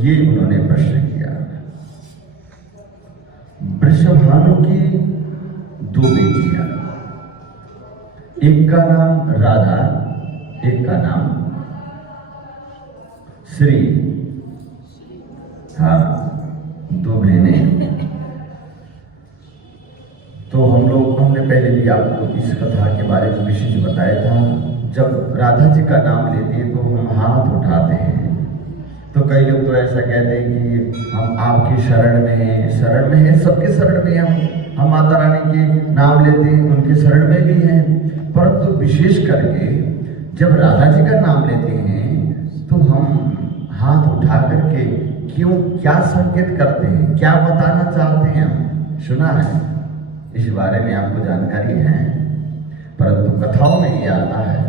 ये उन्होंने प्रश्न किया। वृषभानु की 2 बेटियां, एक का नाम राधा, एक का नाम श्री। हाँ, 2 बहनें। तो हमने पहले भी आपको इस कथा के बारे में विशेष बताया था। जब राधा जी का नाम लेते हैं तो हम हाथ उठाते हैं। तो कई लोग तो ऐसा कहते हैं कि हम आपकी शरण में हैं, सबके शरण में हम माता रानी के नाम लेते हैं, उनके शरण में भी हैं। परंतु विशेष करके जब राधा जी का नाम लेते हैं तो हम हाथ उठा करके क्यों, क्या संकेत करते हैं, क्या बताना चाहते हैं, हम सुना है, इस बारे में आपको जानकारी है। परंतु कथाओं में ये आता है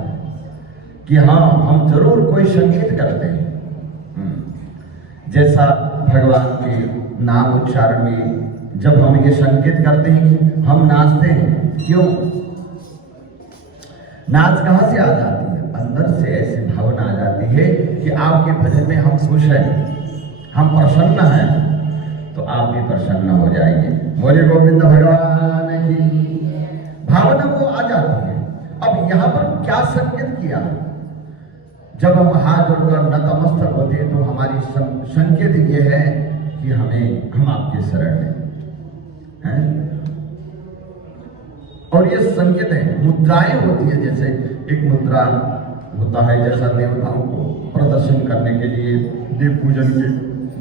कि हाँ, हम जरूर कोई संकेत करते हैं। जैसा भगवान के नाम उच्चारण में जब हम ये संकेत करते हैं कि हम नाचते हैं, क्यों? नाच कहाँ से आ जाती है? अंदर से ऐसी भावना आ जाती है कि आपके भजन में हम खुश हैं, हम प्रसन्न हैं, तो आप भी प्रसन्न हो जाएंगे। बोले गोविंद भगवान की। भावना वो आ जाती है। अब यहाँ पर क्या संकेत किया? जब हम हाथ जोड़कर नतमस्तक होते हैं तो हमारी संकेत ये है कि हम आपके शरण हैं। और ये संकेत है, मुद्राएं होती है। जैसे एक मुद्रा होता है, जैसा देवताओं को प्रदर्शन करने के लिए देव पूजन के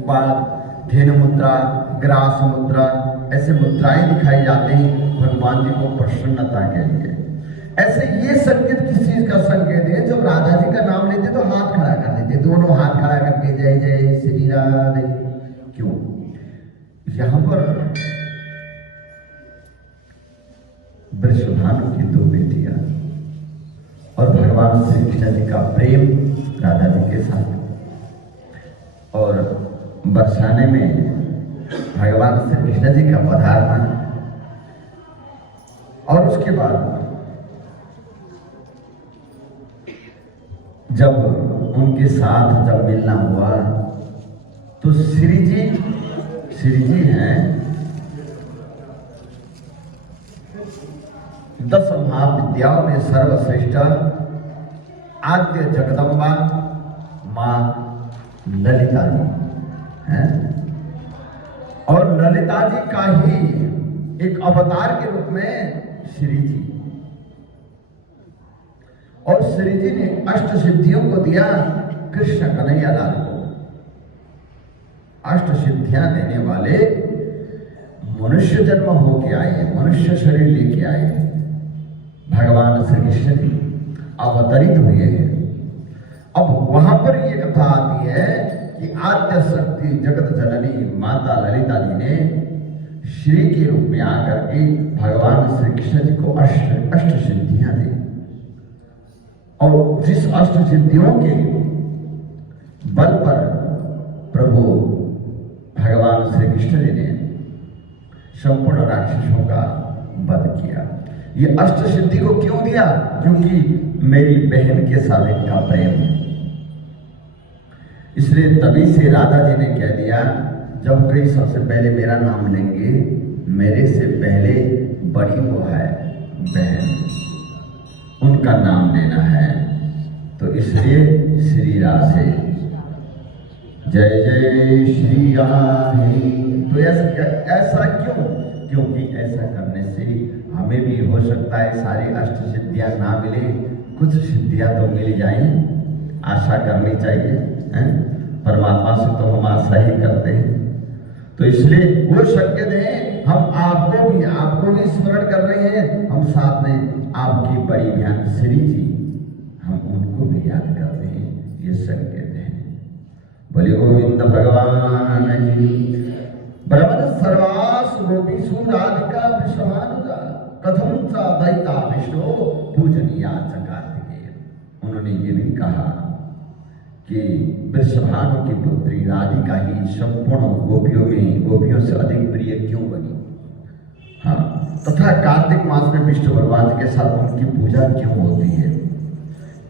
बाद धेनु मुद्रा, ग्रास मुद्रा, ऐसे मुद्राएं दिखाई जाती हैं भगवान जी को प्रसन्नता के लिए। ऐसे ये संकेत किस चीज का संकेत है? जब राधा जी का नाम लेते तो हाथ खड़ा कर लेते, दोनों हाथ खड़ा करके जय जय श्री राधे। क्यों? यहां पर वृषभानु की 2 बेटियां और भगवान श्री कृष्ण जी का प्रेम राधा जी के साथ, और बरसाने में भगवान श्री कृष्ण जी का पधारना, और उसके बाद जब उनके साथ जब मिलना हुआ तो श्री जी हैं 10 महाविद्याओं में सर्वश्रेष्ठ आद्य जगदम्बा मां ललिता जी हैं, और ललिता जी का ही एक अवतार के रूप में श्री जी। और श्री जी ने 8 सिद्धियों को दिया कृष्ण कन्हैया लाल को। 8 सिद्धियां देने वाले मनुष्य जन्म होके आए, मनुष्य शरीर लेके आए भगवान श्री कृष्ण जी अवतरित हुए हैं। अब वहां पर ये कथा आती है कि आद्य शक्ति जगत जननी माता ललिता जी ने श्री के रूप में आकर के भगवान श्री कृष्ण जी को 8 सिद्धियां दी। और जिस 8 सिद्धियों के बल पर प्रभु भगवान श्री कृष्ण जी ने संपूर्ण राक्षसों का वध किया। ये 8 सिद्धि को क्यों दिया? क्योंकि मेरी बहन के साथ इनका प्रेम है। इसलिए तभी से राधा जी ने कह दिया, जब कोई सबसे पहले मेरा नाम लेंगे, मेरे से पहले बड़ी वो है बहन, उनका नाम लेना है। तो इसलिए श्री राधे, जय जय श्री राधे। तो ऐसा क्यों? क्योंकि ऐसा करने से हमें भी हो सकता है सारी 8 सिद्धियां ना मिले, कुछ सिद्धियां तो मिल जाएं। आशा करनी चाहिए, हैं? परमात्मा से तो हम आशा ही करते हैं। तो इसलिए वो संकेत है, हम आपको भी स्मरण कर रहे हैं, हम साथ में आपकी बड़ी बहन श्री जी, हम उनको भी याद करते हैं। ये संकेत है। बोले गोविंद भगवान की। ब्रह्मण सर्वास गोपीषु राधिका वृषभानुजा कथम सा दैता विष्णु पूजनीया च कार्तिकेय। उन्होंने ये भी कहा कि वृषभानु की पुत्री राधिका ही संपूर्ण गोपियों से अधिक प्रिय क्यों बनी। हाँ, तथा कार्तिक मास में विष्णु भगवान के साथ उनकी पूजा क्यों होती है।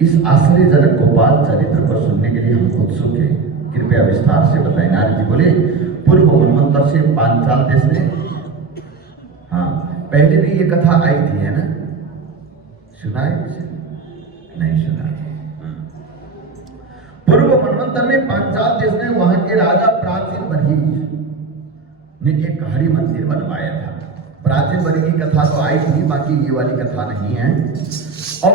इस आश्चर्यजनक गोपाल चरित्र को सुनने के लिए हम उत्सुक हैं। कृपया कृपया विस्तार से बताएं। नारद जी बोले पूर्व मनवंतर से पांचाल देश में, हाँ पहले भी ये कथा आई थी है ना, सुना है किसी नहीं सुना? पूर्व मनवंतर में पांचाल देश में वहां के राजा प्राचीन बरही ने एक हरि मंदिर बनवाया था। प्राचीन बरही की कथा तो आई थी, बाकी ये वाली कथा नहीं है। और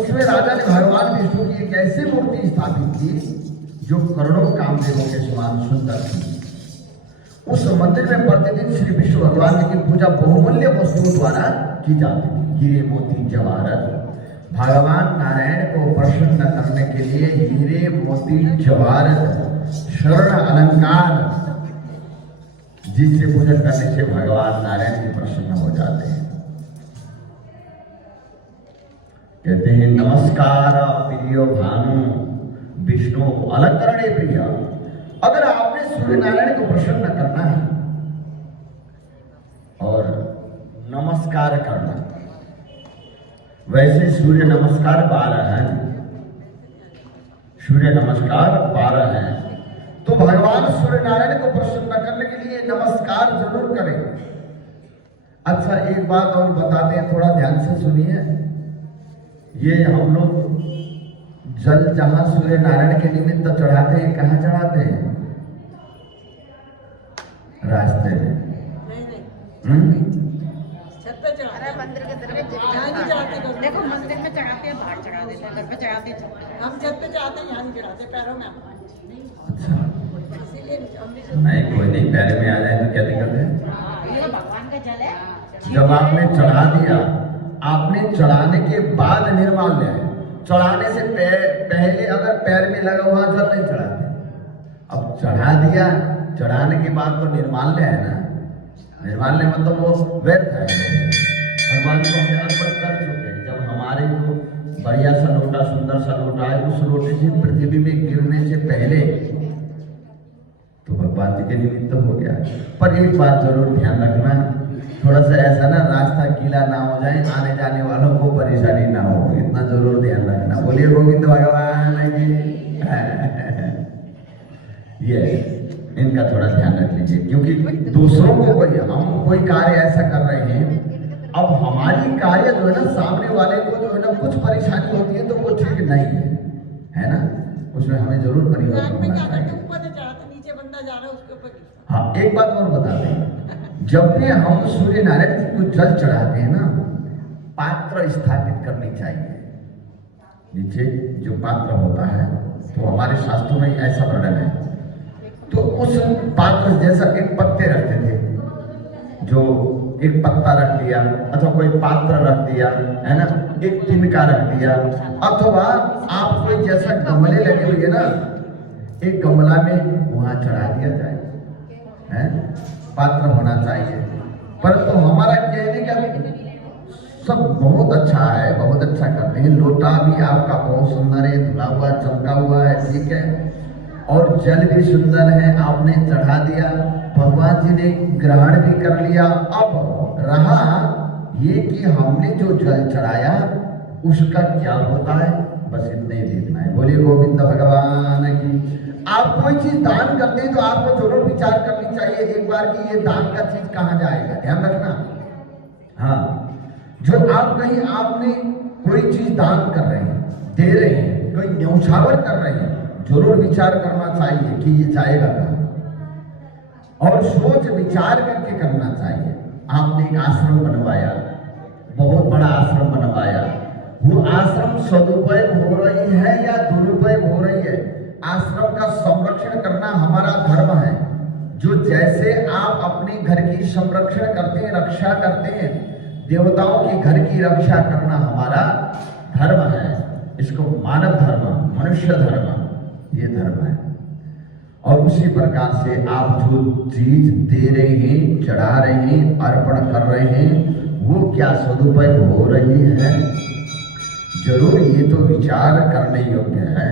उसमें राजा ने भगवान विष्णु की एक ऐसी मूर्ति स्थापित की जो करोड़ों कामदेवों के समान सुंदर थी। उस मंदिर में प्रतिदिन श्री विष्णु भगवान की पूजा बहुमूल्य वस्तुओं द्वारा की जाती थी। हीरे मोती जवाहरात, भगवान नारायण को प्रसन्न करने के लिए हीरे मोती जवाहरात स्वर्ण अलंकार जिससे पूजन करने से भगवान नारायण जी प्रसन्न हो जाते हैं। कहते हैं नमस्कार प्रियो भानु विष्णु अलंकरणे प्रिय। अगर आपने सूर्य नारायण को प्रसन्न करना है और नमस्कार करना, वैसे सूर्य नमस्कार 12 हैं, सूर्य नमस्कार 12 हैं, तो भगवान सूर्य नारायण को प्रसन्न करने के लिए नमस्कार जरूर करें। अच्छा एक बात और बताते हैं, थोड़ा ध्यान से सुनिए। ये हम लोग जल जहां सूर्य नारायण के निमित्त चढ़ाते हैं, कहाँ चढ़ाते हैं? रास्ते में। मंदिर के दरबार देखो, मंदिर में चढ़ाते हैं, बाहर चढ़ा देते हैं, घर पे चढ़ाते हैं। हम जब पे जाते हैं यहाँ नहीं चढ़ाते, पैरों में। अच्छा नहीं, कोई नहीं, पैर में आ जाए तो क्या दिक्कत है? ये भगवान का जल है। जब आपने चढ़ा दिया, आपने चढ़ाने के बाद निर्माल्य है। चढ़ाने से पहले अगर पैर में लगा हुआ जल नहीं चढ़ाते। अब चढ़ा दिया, चढ़ाने के बाद तो निर्माल्य है ना। निर्माल्य मतलब वो व्यर्थ है, भगवान को हम अर्पण कर चुके हैं। जब हमारे जो बढ़िया सा लोटा, सुंदर सा लोटा है, उस लोटे से पृथ्वी में गिरने से पहले तो भगवान जी के निमित्त हो गया। पर एक बात जरूर ध्यान रखना, थोड़ा सा ऐसा ना रास्ता गीला ना हो जाए, आने जाने वालों को परेशानी ना हो, इतना जरूर ध्यान रखना। बोलिए गोविंद भगवान की। ये इनका थोड़ा ध्यान रख लीजिए, क्योंकि दूसरों को हम कोई कार्य ऐसा कर रहे हैं, अब हमारी कार्य जो है ना, सामने वाले को जो है ना कुछ परेशानी होती है तो वो ठीक नहीं है ना, उसमें हमें जरूर परिवर्तन होना चाहिए। नीचे बंदा जा रहा है उसके ऊपर। हाँ एक बात और बताते हैं, जब भी हम सूर्य नारायण जी को जल चढ़ाते हैं ना, पात्र स्थापित करनी चाहिए। नीचे जो पात्र होता है, तो हमारे शास्त्रों में ऐसा वर्णन है। तो उस पात्र जैसा एक पत्ते रखते थे, जो एक पत्ता रख दिया, अथवा कोई पात्र रख दिया है ना, एक तिनका रख दिया, अथवा आप कोई जैसा गमले लगे हुए ना, एक गमला में वहां चढ़ा दिया जाए, है पात्र होना चाहिए। परंतु हमारा कहने का सब बहुत अच्छा है, बहुत अच्छा करते हैं। लोटा भी आपका बहुत सुंदर है, धुला हुआ चमका हुआ है, ठीक है, और जल भी सुंदर है, आपने चढ़ा दिया, भगवान जी ने ग्रहण भी कर लिया। अब रहा ये कि हमने जो जल चढ़ाया उसका क्या होता है, बस इतना ही देखना है। बोलिए गोविंद भगवान की। आप कोई चीज दान करते हैं तो आपको जरूर विचार करनी चाहिए एक बार कि ये दान का चीज कहाँ जाएगा, ध्यान रखना। हाँ, जो आप कहीं आपने कोई चीज दान कर रहे हैं, दे रहे हैं, कोई न्यौछावर कर रहे हैं, जरूर विचार करना चाहिए कि ये जाएगा कहाँ, और सोच विचार करके करना चाहिए। आपने एक आश्रम बनवाया, बहुत बड़ा आश्रम बनवाया, वो आश्रम सदुपयोग हो रही है या दुरुपयोग हो रही है, आश्रम का संरक्षण करना हमारा धर्म है। जो जैसे आप अपने घर की संरक्षण करते हैं, रक्षा करते हैं, देवताओं के घर की रक्षा करना हमारा धर्म है। इसको मानव धर्म, मनुष्य धर्म, ये धर्म है। और उसी प्रकार से आप जो चीज दे रहे हैं, चढ़ा रहे हैं, अर्पण कर रहे हैं, वो क्या सदुपयोग हो रही है, जरूर ये तो विचार करने योग्य है।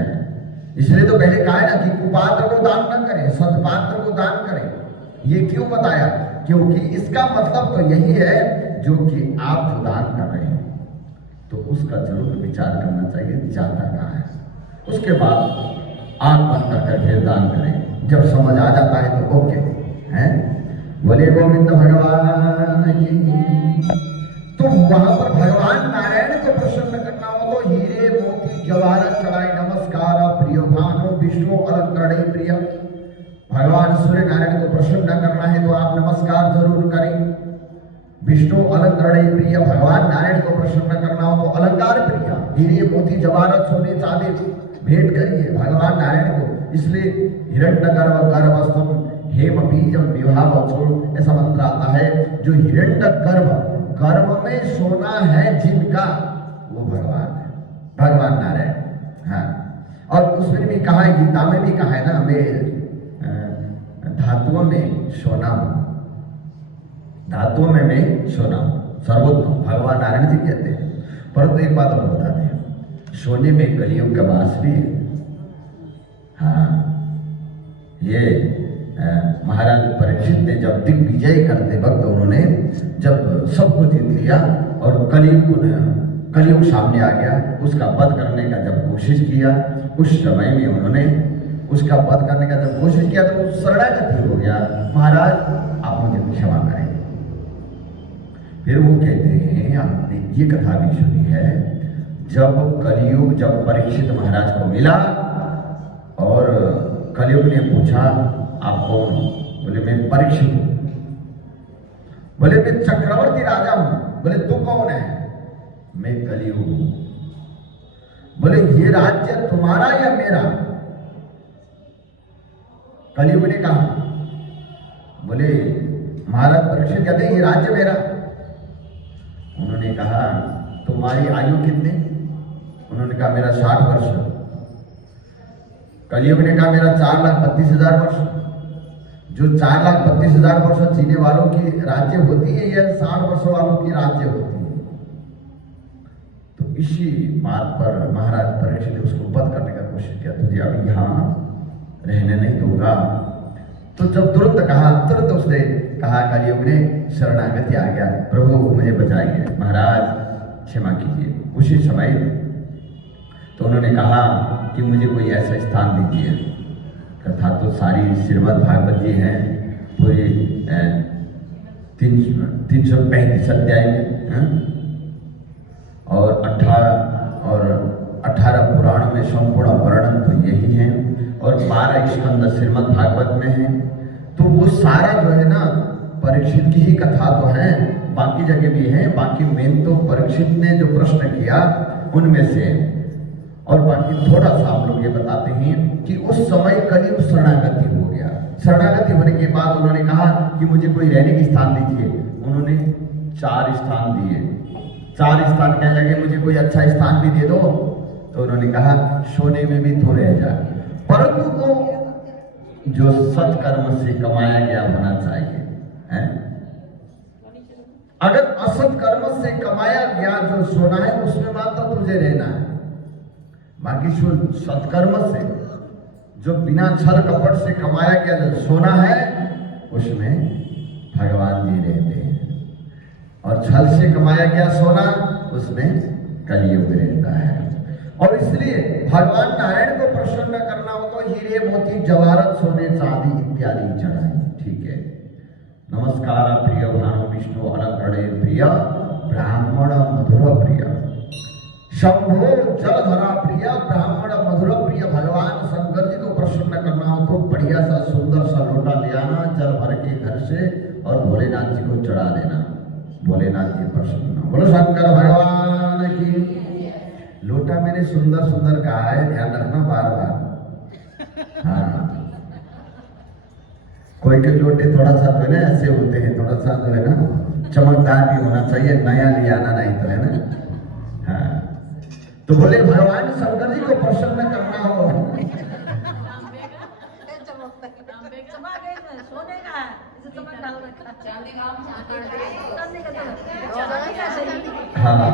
इसलिए तो पहले कहा है ना कि कुपात्र को दान न करें, सदपात्र को दान करें। ये क्यों बताया? क्योंकि इसका मतलब तो यही है, जो कि आप जो दान कर रहे हैं तो उसका जरूर विचार करना चाहिए, जाता कहाँ है। उसके बाद आंख बंद कर फिर दान करें। जब समझ आ जाता है तो ओके हैं। बोले गोविंद भगवान की। तो वहां पर भगवान नारायण को प्रसन्न करना हो तो हीरे मोती जवाहरत चढ़ाए नमस्कार प्रिय भानु विष्णु अलंकरण प्रिय। भगवान सूर्य नारायण को प्रसन्न करना है तो आप नमस्कार जरूर करें। विष्णु अलंकरण प्रिय। भगवान नारायण को प्रसन्न करना हो तो अलंकार प्रिय, हीरे मोती जवाहरत सोने चांदी भेंट करिए भगवान नारायण को। इसलिए हिरण्यगर्भ गर्भस्थम हेम बीजम विवाह छोड़ ऐसा मंत्र आता है। जो गर्भ में सोना है जिनका वो भगवान है, भगवान नारायण। हाँ, और उसमें भी कहा है, गीता में भी कहा है ना, मैं धातुओं में सोना हूं, धातुओं में मैं सोना हूं, सर्वोत्तम भगवान नारायण जी कहते हैं। परंतु एक बात और बताते हैं, सोने में कलियुग का वास भी है। हाँ, ये महाराज परीक्षित ने जब दिग्विजय करते वक्त उन्होंने जब सबको जीत लिया और कलियुग सामने आ गया, उसका वध करने का जब कोशिश किया, उस समय में उन्होंने उसका वध करने का जब कोशिश किया तो वो शरणागति हो गया। महाराज आप मुझे क्षमा करें। फिर वो कहते हैं, आपने ये कथा भी सुनी है, जब कलियुग जब परीक्षित महाराज को मिला और कलियुग ने पूछा आप कौन? बोले मैं परीक्षित हूं। बोले मैं चक्रवर्ती राजा हूं। बोले तू कौन है? मैं कलियुग हूं। बोले ये राज्य तुम्हारा या मेरा? कलियुग ने कहा। बोले महाराज परीक्षित कहते हैं ये राज्य मेरा। उन्होंने कहा तुम्हारी आयु कितनी? उन्होंने कहा मेरा 60 वर्ष। कलियुग ने कहा मेरा 4,32,000 वर्ष। जो 4,32,000 वर्ष जीने वालों की राज्य होती है या 60 वर्ष वालों की राज्य होती है? तो इसी बात पर महाराज परीक्षित ने उसको वध करने का कोशिश किया, तुझे अभी यहाँ रहने नहीं दूंगा। तो जब तुरंत कहा, तुरंत उसने कहा, कलियुग ने शरणागति आ गया, प्रभु मुझे बचाइए, महाराज क्षमा कीजिए। उसी समय तो उन्होंने कहा कि मुझे कोई ऐसा स्थान दीजिए। कथा तो सारी श्रीमद् भागवत जी है, पूरी 335 अध्याय में और 18 पुराण में संपूर्ण वर्णन तो यही है और 12 स्कंद श्रीमद् भागवत में है। तो वो सारा जो है ना परीक्षित की ही कथा तो है, बाकी जगह भी है। बाकी मेन तो परीक्षित ने जो प्रश्न किया उनमें से। और बाकी थोड़ा सा हम लोग ये बताते हैं कि उस समय कलियुग शरणागति हो गया। शरणागति होने के बाद उन्होंने कहा कि मुझे कोई रहने की स्थान दीजिए। उन्होंने 4 स्थान दिए। 4 स्थान कहने लगे मुझे कोई अच्छा स्थान भी दे दो। तो उन्होंने कहा सोने में भी तो रह जा, परंतु वो जो सत्कर्म से कमाया गया होना चाहिए है। अगर असत कर्म से कमाया गया जो सोना है उसमें मात्र तुझे रहना है। बाकी सत्कर्म से जो बिना छल कपट से कमाया गया जो सोना है उसमें भगवान जी रहते हैं, और छल से कमाया गया सोना उसमें कलियुग रहता है। और इसलिए भगवान नारायण को प्रसन्न करना हो तो हीरे मोती जवाहरत सोने चांदी इत्यादि चढ़ाए। ठीक है। नमस्कार प्रिय भानु विष्णु अलंकरण प्रिय ब्राह्मण मधुर प्रिय शंभो जलधरा प्रिय ब्राह्मण मधुर प्रिय। भगवान शंकर जी को प्रसन्न करना हो तो बढ़िया सा सुंदर सा लोटा ले आना जल भर के घर से और भोलेनाथ जी को चढ़ा देना। भोलेनाथ जी प्रसन्न। बोलो शंकर भगवान की। लोटा मैंने सुंदर सुंदर कहा है, ध्यान रखना बार बार। हाँ, कोई कोई लोटे थोड़ा सा जो है ना ऐसे होते हैं, थोड़ा सा जो है ना चमकदार भी होना चाहिए, नया ले आना नहीं तो, है ना। हाँ, तो बोले भगवान शंकर जी को प्रसन्न करना हो। हाँ,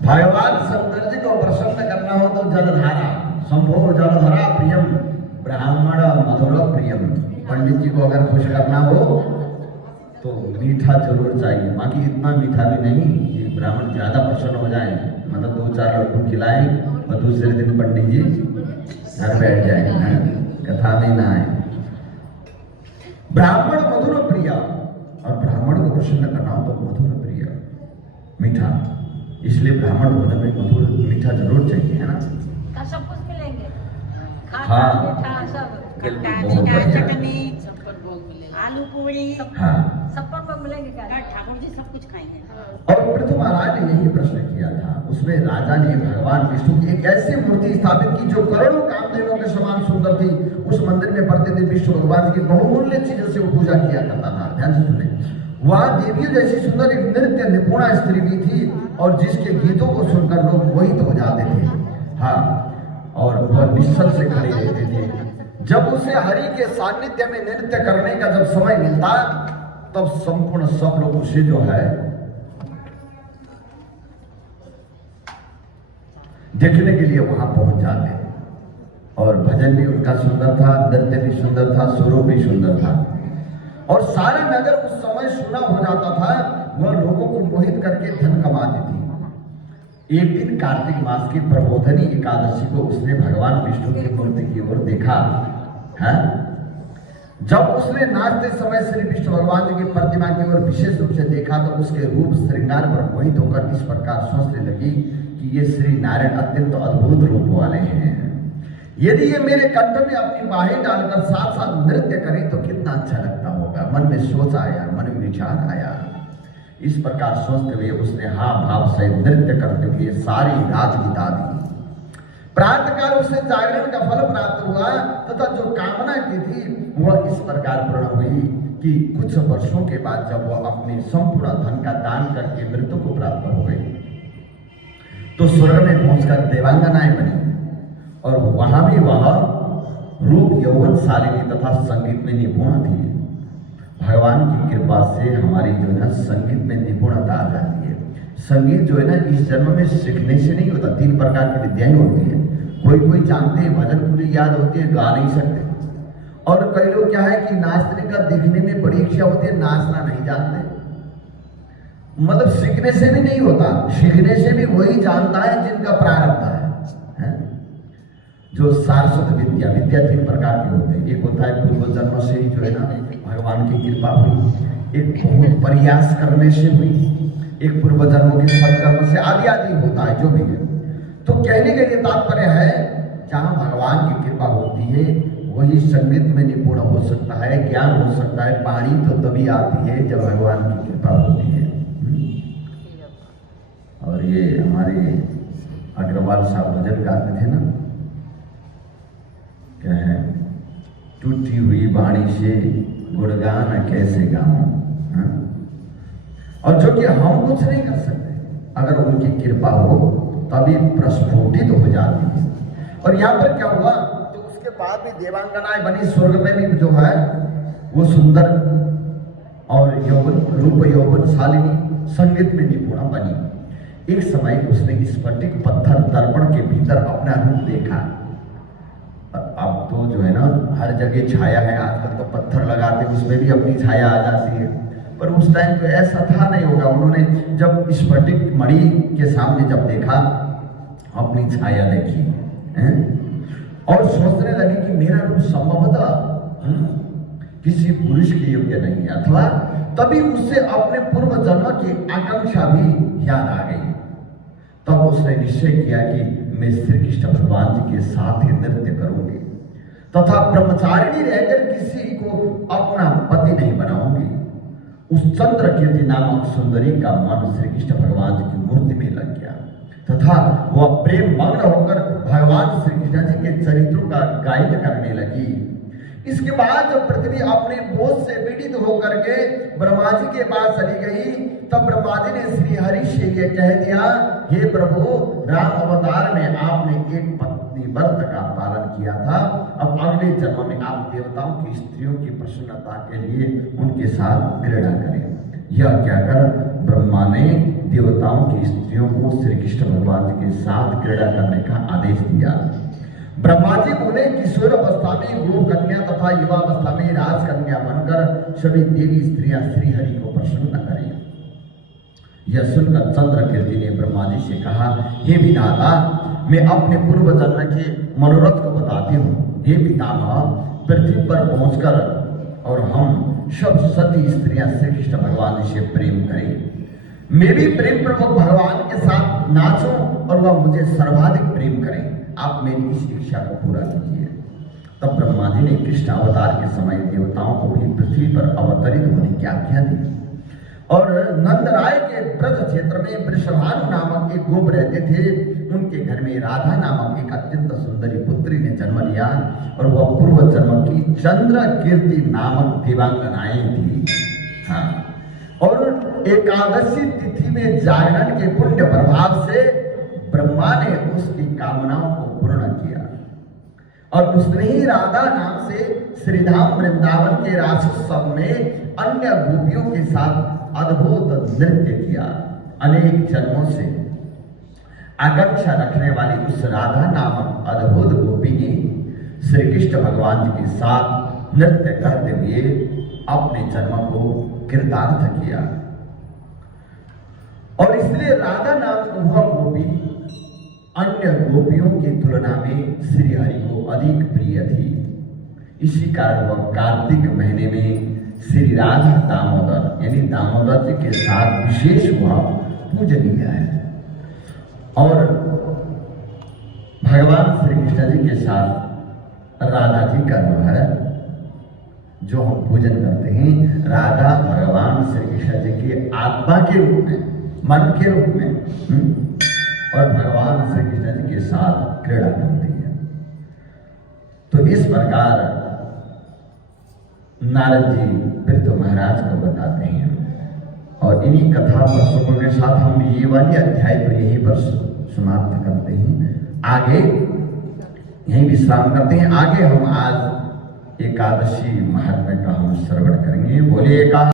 भगवान शंकर जी को प्रसन्न करना हो तो जलधारा शंभो जलधारा प्रियम ब्राह्मण मधुर प्रियम। पंडित जी को अगर खुश करना हो तो मीठा जरूर चाहिए। बाकी इतना मीठा भी नहीं कि ब्राह्मण ज्यादा प्रसन्न हो जाए, मतलब 2-4 लड्डू खिलाएं और दूसरे दिन पंडित जी घर बैठ जाए ना, कथा में ना आए। ब्राह्मण मधुर प्रिय, और ब्राह्मण को प्रसन्न करना हो तो मधुर प्रिय, मीठा। इसलिए ब्राह्मण भोजन में मधुर मीठा जरूर चाहिए, है ना। का सब कुछ मिलेंगे, हाँ। खाना मीठा सब, बिल्कुल, खट्टा बहुत मीठा बढ़िया। चटनी, आलू पूरी, हाँ। सब पर मिलेंगे क्या? ठाकुर जी सब कुछ खाएंगे। और पृथु महाराज ने यही प्रश्न किया था। उसमें राजा ने भगवान विष्णु की एक ऐसी मूर्ति स्थापित की जो करोड़ों कामदेवों के समान सुंदर थी। उस मंदिर में प्रतिदिन विष्णु भगवान की बहुमूल्य चीजों से वो पूजा किया करता था। ध्यान से सुने, वहां देवियों जैसी सुंदर एक नृत्य निपुणा स्त्री भी थी, और जिसके गीतों को सुनकर लोग मोहित हो जाते थे। हाँ, और वह निश्चल से खड़े रहते थे। जब उसे हरि के सानिध्य में नृत्य करने का जब समय मिलता, तब संपूर्ण सब लोग उसे जो है देखने के लिए वहां पहुंच जाते। और भजन भी उनका सुंदर था, नृत्य भी सुंदर था, स्वरूप भी सुंदर था, और सारा नगर उस समय सुना हो जाता था। वह लोगों को मोहित करके धन कमाती थी। एक दिन कार्तिक मास की प्रबोधनी एकादशी को उसने भगवान विष्णु की मूर्ति की ओर देखा है। जब उसने नाचते समय श्री विष्णु भगवान जी की प्रतिमा की ओर विशेष रूप से देखा, तो उसके रूप श्रृंगार पर मोहित होकर इस प्रकार सोचने लगी कि ये श्री नारायण अत्यंत अद्भुत रूप वाले हैं। यदि ये मेरे कंठ में अपनी बाहें डालकर साथ साथ नृत्य करें तो कितना अच्छा लगता होगा। मन में सोच आया, मन में विचार आया। इस प्रकार सोचते हुए उसने हाँ भाव से नृत्य करते हुए सारी रात बिता दी। प्रातःकाल उसे जागरण का फल प्राप्त हुआ, तथा जो कामना की थी वह इस प्रकार पूर्ण हुई कि कुछ वर्षों के बाद जब वह अपने संपूर्ण धन का दान करके मृत्यु को प्राप्त हो गई, तो स्वर्ग में पहुंचकर देवांगनाएं बनी, और वहां भी वह रूप यौवन शालिनी तथा संगीत में निपुण थी। भगवान की कृपा से हमारी जो है संगीत में निपुणता आ जाती है। संगीत जो है ना इस जन्म में सीखने से नहीं होता। 3 प्रकार की विद्याएं होती है। कोई जानते हैं, भजन पूरी याद होती है, गा नहीं सकते। और कई लोग क्या है कि नाचने का देखने में बड़ी इच्छा होती है, नाचना नहीं जानते। मतलब सीखने से भी नहीं होता, सीखने से भी वही जानता है जिनका प्रारब्ध है। जो सारस्वत विद्या 3 प्रकार के होते हैं। एक होता है पूर्व जन्म से ही जो है ना भगवान की कृपा हुई, एक बहुत प्रयास करने से हुई, एक पूर्व जन्मों के सत्कर्म से, आदि होता है जो भी है। तो कहने का ये तात्पर्य है, जहाँ भगवान की कृपा होती है वही संगीत में निपुण हो सकता है, ज्ञान हो सकता है। वाणी तो तभी आती है जब भगवान की कृपा होती है। और ये हमारे अग्रवाल साहब भजन गाते थे ना, क्या है, टूटी हुई वाणी से गुणगान कैसे गाऊं। और जो कि हम कुछ नहीं कर सकते, अगर उनकी कृपा हो तभी प्रस्फुटित हो जाती है। और यहाँ पर क्या हुआ, तो उसके बाद भी देवांगनाएं बनी। स्वर्ग में भी जो है वो सुंदर और रूप यौवन शालिनी संगीत में निपुण बनी। एक समय उसने स्फटिक पत्थर दर्पण के भीतर अपना रूप देखा। अब तो जो है ना हर जगह छाया है, आजकल तो पत्थर लगाते उसमें भी अपनी छाया आ जाती है, पर उस टाइम तो ऐसा था नहीं होगा। उन्होंने जब स्फटिक मणि के सामने जब देखा, अपनी छाया देखी और सोचने लगी कि मेरा रूप संभवतः किसी पुरुष के योग्य नहीं है, अथवा तभी उससे अपने पूर्व जन्म की आकांक्षा भी याद आ गई। तब उसने निश्चय किया कि मैं श्री कृष्ण भगवान जी के साथ ही नृत्य करूंगी, तथा ब्रह्मचारिणी रहकर किसी को अपना पति नहीं बनाऊंगी। उस चंद्रकीर्ति नामक सुंदरी का मन श्री कृष्ण भगवान जी की मूर्ति में लग गया, तथा वह प्रेम मग्न होकर भगवान श्री कृष्ण जी के चरित्रों का गायन करने लगी। इसके बाद जब पृथ्वी अपने बोझ से पीड़ित होकर के ब्रह्मा जी के पास चली गई, तब ब्रह्मा जी ने श्री हरि से ये कह दिया, हे प्रभु, राम अवतार में आपने एक पत्नी व्रत का पालन किया था, अब अगले जन्म में आप देवताओं की स्त्रियों की प्रसन्नता के लिए उनके साथ क्रीड़ा करें। यह कहकर ब्रह्मा ने देवताओं की स्त्रियों को श्री कृष्ण भगवान जी के साथ क्रीड़ा करने का आदेश दिया। ब्रह्मा जी बोले, किशोर अवस्था में गोप कन्या तथा युवा अवस्था में राजकन्या बनकर सभी देवी स्त्रियां श्री हरि को प्रसन्न करें। यह सुनकर चंद्रकीर्ति ने ब्रह्मा जी से कहा, हे विधाता, मैं अपने पूर्व जन्म के मनोरथ को बताती हूँ। हे पितामह, पृथ्वी पर पहुंचकर और हम सब सती स्त्रियां श्री कृष्ण भगवान जी से प्रेम करें। मैं भी प्रेम पूर्वक भगवान के साथ नाचूं और वह मुझे सर्वाधिक प्रेम करें। आप मेरी इस इच्छा को पूरा कीजिए। तब ब्रह्मा जी ने कृष्ण अवतार के समय देवताओं को भी पृथ्वी पर अवतरित होने की आज्ञा दी। और नंदराय के ब्रज क्षेत्र में वृषभानु नामक एक गोप रहते थे। उनके घर में राधा नामक एक अत्यंत सुंदरी पुत्री ने जन्म लिया और वह पूर्व जन्म की चंद्रकीर्ति नामक देवांगनाएं थी। हाँ, और एकादशी तिथि में जागरण के पुण्य प्रभाव से ब्रह्मा ने उसकी कामनाओं को पूर्ण किया और उसने ही राधा नाम से श्रीधाम वृंदावन के रासोत्सव में अन्य गोपियों के साथ अद्भुत नृत्य किया। अनेक जन्मों से आकांक्षा रखने वाली उस राधा नामक अद्भुत गोपी ने श्री कृष्ण भगवान जी के साथ नृत्य करते हुए अपने जन्म को कृतार्थ किया। और इसलिए राधा नाम वह गोपी अन्य गोपियों की तुलना में श्री हरि को अधिक प्रिय थी। इसी कारण वह कार्तिक महीने में श्री राधा दामोदर यानी दामोदर जी के साथ विशेष भाव पूजनीय है। और भगवान श्री कृष्ण जी के साथ राधा जी का जो हम पूजन करते हैं, राधा भगवान श्री कृष्ण जी की आत्मा के रूप में, मन के रूप में, और भगवान श्री कृष्ण जी के साथ क्रीड़ा करती है। तो इस प्रकार नारद जी पृथु महाराज को बताते हैं और इन्हीं कथा प्रसंगों के साथ हम ये वाली अध्याय तो यहीं पर समाप्त करते हैं। आगे यहीं विश्राम करते हैं। आगे हम आज एकादशी महात्म्य का हम श्रवण करेंगे। बोलिए एकादशी।